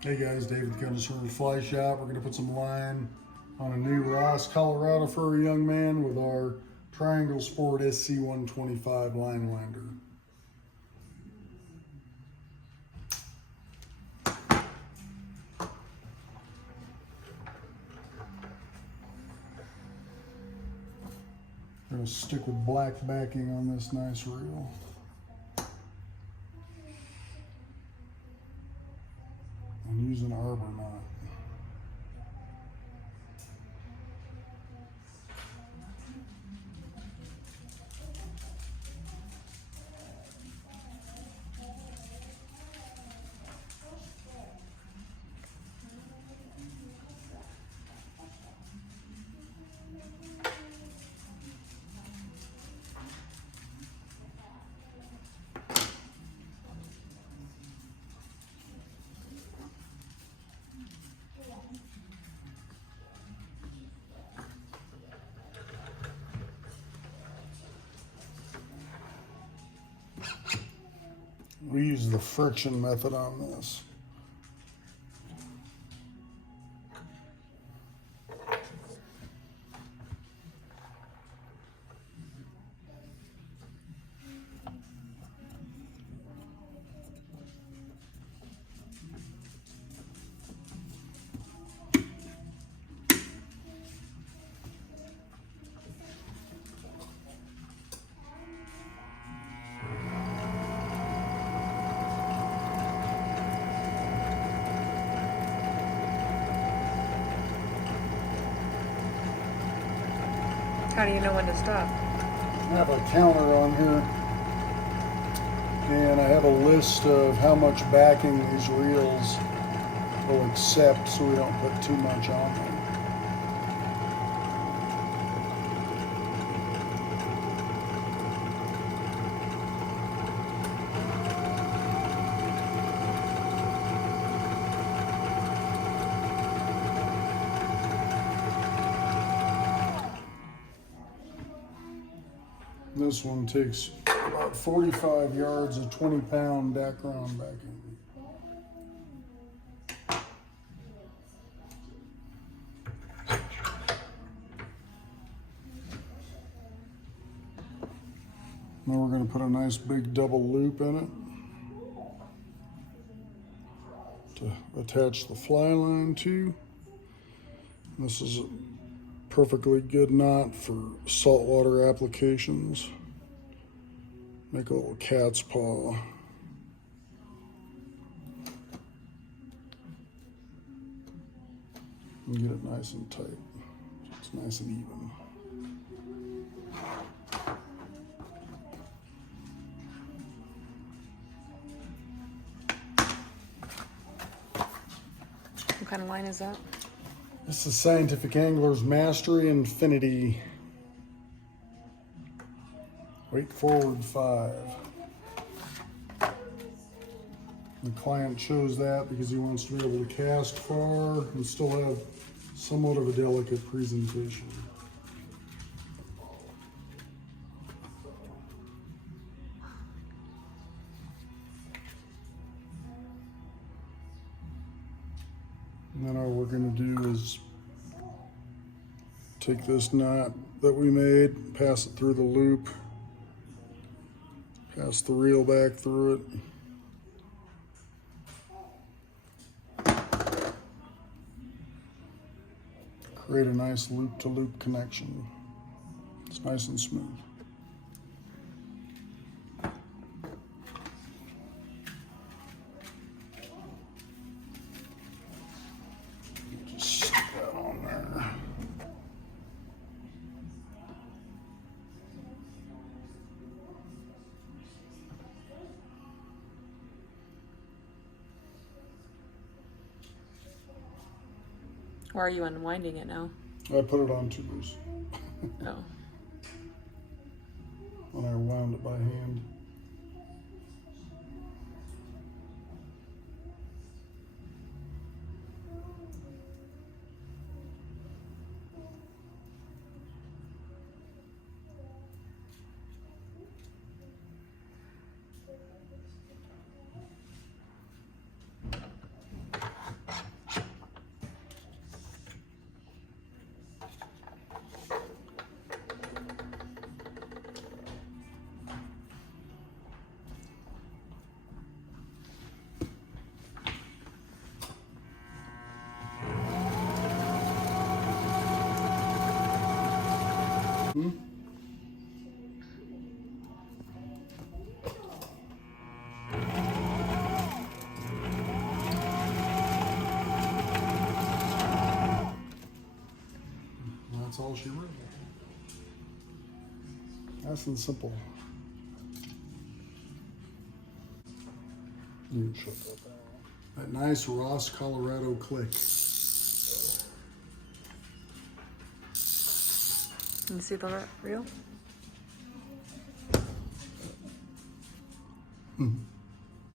Hey guys, David the Gun Fly Shop. We're going to put some line on a new Ross, Colorado for a young man with our Triangle Sport SC125 line winder. We're going to stick with black backing on this nice reel. And use an arbor knot. We use the friction method on this. How do you know when to stop? I have a counter on here, and I have a list of how much backing these reels will accept so we don't put too much on them. This one takes about 45 yards of 20-pound Dacron backing. Now we're going to put a nice big double loop in it to attach the fly line to. This is a perfectly good knot for saltwater applications. Make a little cat's paw. And get it nice and tight. So it's nice and even. What kind of line is that? This is Scientific Angler's Mastery Infinity. Weight forward 5. The client chose that because he wants to be able to cast far and still have somewhat of a delicate presentation. And then all we're going to do is take this knot that we made, pass it through the loop, pass the reel back through it. Create a nice loop-to-loop connection. It's nice and smooth. Just stick that on there. Or are you unwinding it now? I put it on tubers. Oh. And I wound it by hand. That's all she wrote. Nice and simple. You can shut that down. That nice Ross, Colorado click. Can you see the reel? Mm-hmm.